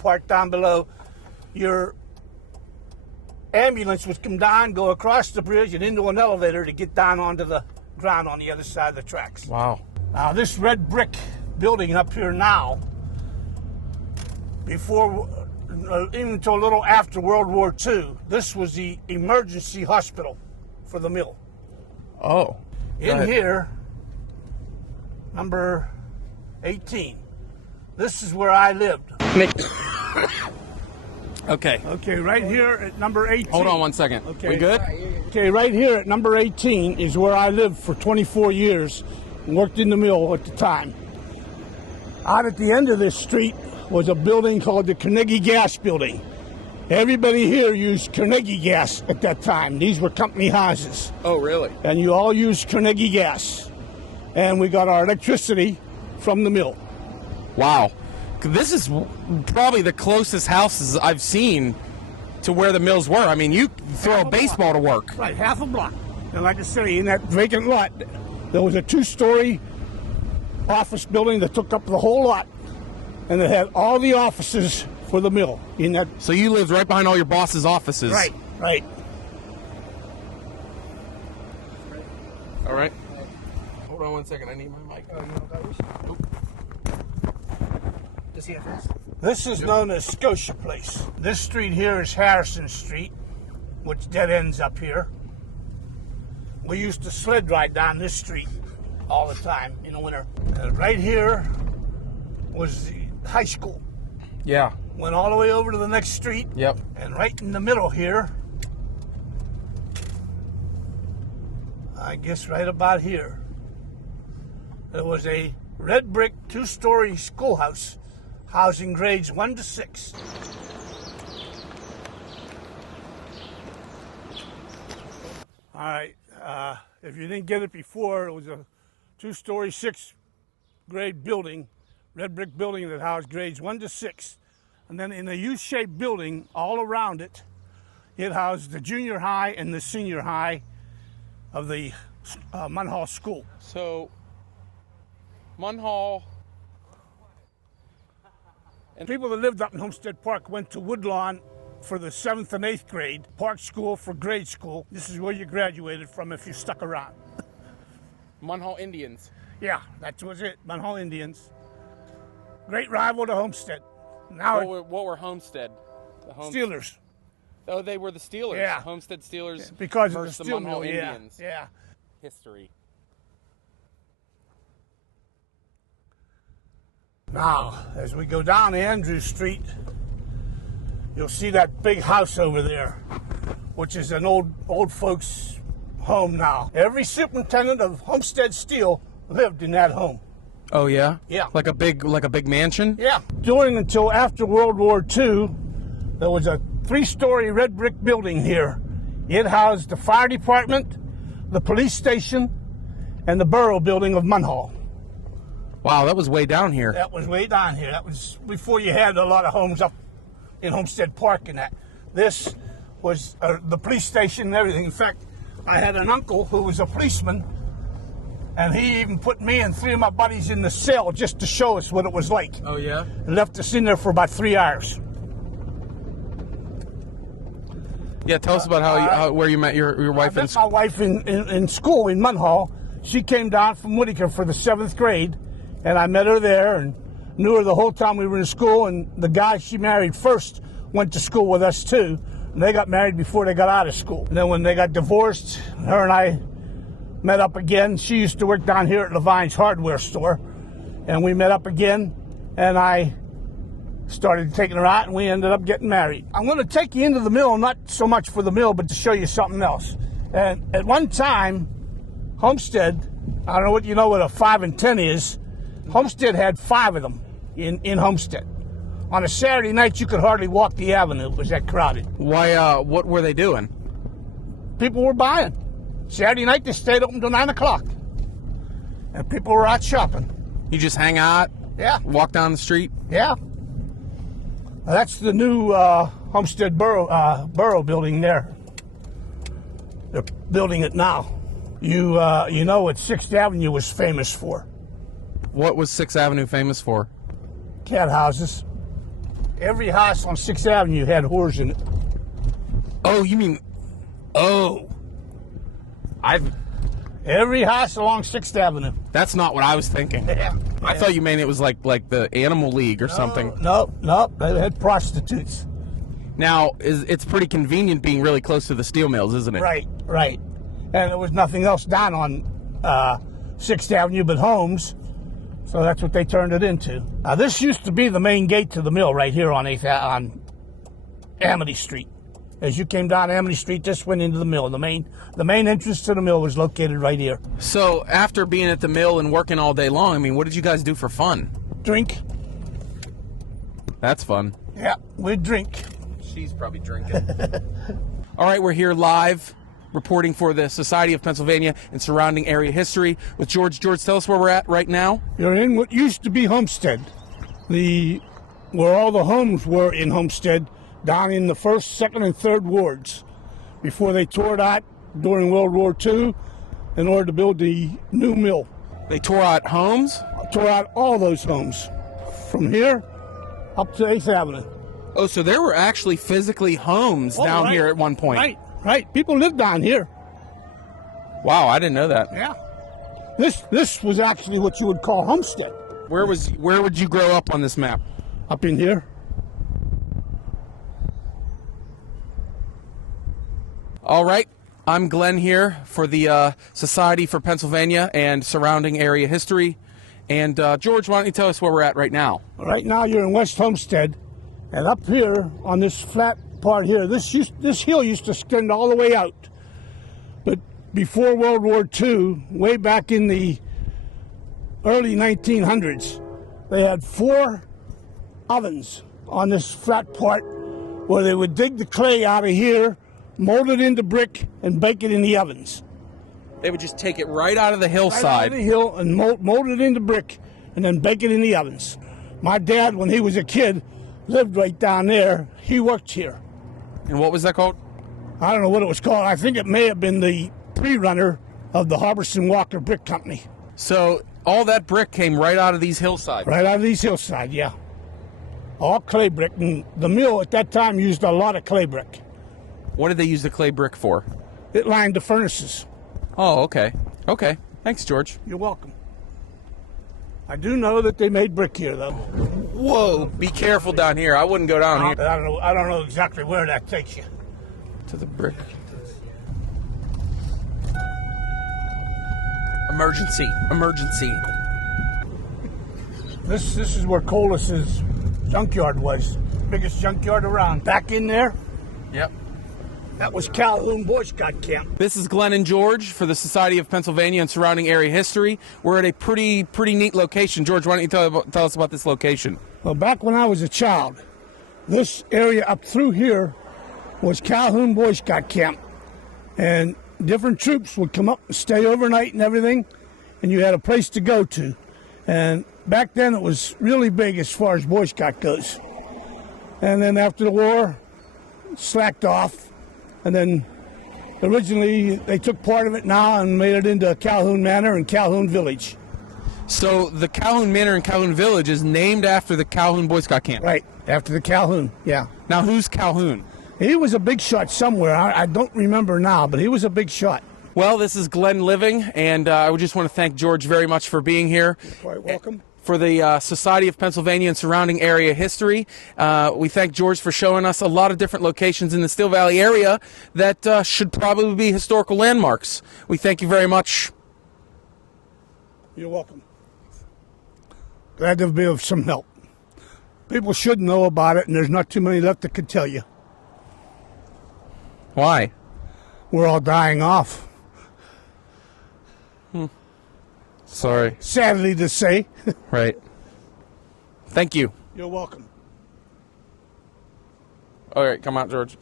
parked down below. Your ambulance would come down, go across the bridge and into an elevator to get down onto the ground on the other side of the tracks. Wow. Now this red brick building up here now, before, even until a little after World War II, this was the emergency hospital for the mill. Oh. In here, number 18. This is where I lived. Okay. Okay, right here at number 18. Hold on one second. Okay. We good? Okay, right here at number 18 is where I lived for 24 years and worked in the mill at the time. Out at the end of this street was a building called the Canoe Gas Building. Everybody here used Carnegie gas at that time. These were company houses. Oh, really? And you all used Carnegie gas. And we got our electricity from the mill. Wow. This is probably the closest houses I've seen to where the mills were. I mean, you throw a baseball to work. Right, half a block. And like I say, in that vacant lot, there was a 2-story office building that took up the whole lot. And it had all the offices for the mill in that. So you lived right behind all your boss's offices. Right, right. All right. Hold on one second. I need my mic. Oh. Does he have this? This is known as Scotia Place. This street here is Harrison Street, which dead ends up here. We used to sled ride down this street all the time in the winter. And right here was the high school. Yeah. Went all the way over to the next street. Yep. And right in the middle here, I guess right about here, there was a red brick 2-story schoolhouse housing grades 1 to 6. All right, if you didn't get it before, it was a 2-story 6th grade building, red brick building that housed grades 1 to 6. And then in a U-shaped building all around it, it housed the junior high and the senior high of the Munhall School. So, Munhall. And people that lived up in Homestead Park went to Woodlawn for the 7th and 8th grade, Park School for grade school. This is where you graduated from if you stuck around. Munhall Indians. Yeah, that was it, Munhall Indians. Great rival to Homestead. Now What were Homestead? Steelers. Oh, they were the Steelers. Yeah. Homestead Steelers because versus of the the steel Munhall mill, Indians. Yeah. History. Now, as we go down Andrew Street, you'll see that big house over there, which is an old folks' home now. Every superintendent of Homestead Steel lived in that home. Oh yeah? Yeah. Like a big mansion? Yeah. During until after World War II, there was a 3-story red brick building here. It housed the fire department, the police station, and the borough building of Munhall. Wow, that was way down here. That was way down here. That was before you had a lot of homes up in Homestead Park and that. This was the police station and everything. In fact, I had an uncle who was a policeman, and he even put me and 3 of my buddies in the cell just to show us what it was like. Oh yeah? And left us in there for about 3 hours. Yeah, tell us about how where you met your wife. I met my wife in school in Munhall. She came down from Whitaker for the 7th grade, and I met her there and knew her the whole time we were in school. And the guy she married first went to school with us too. And they got married before they got out of school. And then when they got divorced, her and I met up again. She used to work down here at Levine's hardware store, and we met up again, and I started taking her out, and we ended up getting married. I'm going to take you into the mill, not so much for the mill, but to show you something else. And at one time, Homestead, I don't know what you know what a 5 and 10 is. Homestead had 5 of them in Homestead. On a Saturday night, you could hardly walk the avenue. It was that crowded. Why? What were they doing? People were buying. Saturday night, they stayed open till 9 o'clock. And people were out shopping. You just hang out? Yeah. Walk down the street? Yeah. That's the new Homestead Borough building there. They're building it now. You know what 6th Avenue was famous for? What was 6th Avenue famous for? Cat houses. Every house on 6th Avenue had whores in it. Oh, you mean... Oh. Every house along 6th Avenue. That's not what I was thinking. Yeah. I thought you meant it was like the Animal League or something. No. They had prostitutes. Now, it's pretty convenient being really close to the steel mills, isn't it? Right. And there was nothing else down on 6th Avenue but homes. So that's what they turned it into. This used to be the main gate to the mill right here on Amity Street. As you came down Amity Street, this went into the mill. The main entrance to the mill was located right here. So after being at the mill and working all day long, I mean, what did you guys do for fun? Drink. That's fun. Yeah, we'd drink. She's probably drinking. All right, we're here live reporting for the Society of Pennsylvania and surrounding area history with George. George, tell us where we're at right now. You're in what used to be Homestead, where all the homes were in Homestead, down in the 1st, 2nd, and 3rd wards, before they tore it out during World War II in order to build the new mill. They tore out homes? Tore out all those homes, from here up to 8th Avenue. Oh, so there were actually physically homes down here at one point. Right. People lived down here. Wow, I didn't know that. Yeah. This was actually what you would call Homestead. Where would you grow up on this map? Up in here. All right, I'm Glenn here for the Society for Pennsylvania and surrounding area history. And George, why don't you tell us where we're at right now? Right now you're in West Homestead, and up here on this flat part here, this hill used to extend all the way out. But before World War II, way back in the early 1900s, they had 4 ovens on this flat part where they would dig the clay out of here, mold it into brick, and bake it in the ovens. They would just take it right out of the hillside. Right out of the hill and mold it into brick and then bake it in the ovens. My dad, when he was a kid, lived right down there. He worked here. And what was that called? I don't know what it was called. I think it may have been the pre-runner of the Harbison Walker Brick Company. So all that brick came right out of these hillsides? Right out of these hillsides, yeah. All clay brick. And the mill at that time used a lot of clay brick. What did they use the clay brick for? It lined the furnaces. Oh, okay. Okay. Thanks, George. You're welcome. I do know that they made brick here, though. Whoa! Be careful down here. I wouldn't go down here. I don't know exactly where that takes you. To the brick. Emergency! Emergency! This is where Colas's junkyard was. Biggest junkyard around. Back in there. Yep. That was Calhoun Boy Scout camp. This is Glenn and George for the Society of Pennsylvania and surrounding area history. We're at a pretty neat location. George, why don't you tell us about this location? Well, back when I was a child, this area up through here was Calhoun Boy Scout camp. And different troops would come up and stay overnight and everything, and you had a place to go to. And back then it was really big as far as Boy Scout goes. And then after the war, slacked off. And then originally they took part of it now and made it into Calhoun Manor and Calhoun Village. So the Calhoun Manor and Calhoun Village is named after the Calhoun Boy Scout camp? Right, after the Calhoun, yeah. Now who's Calhoun? He was a big shot somewhere. I don't remember now, but he was a big shot. Well, this is Glen Living, and I would just want to thank George very much for being here. You're quite welcome. For the Society of Pennsylvania and surrounding area history. We thank George for showing us a lot of different locations in the Steel Valley area that should probably be historical landmarks. We thank you very much. You're welcome. Glad to be of some help. People should know about it, and there's not too many left that could tell you. Why? We're all dying off. Sorry. Sadly to say. Right. Thank you. You're welcome. All right, come out, George.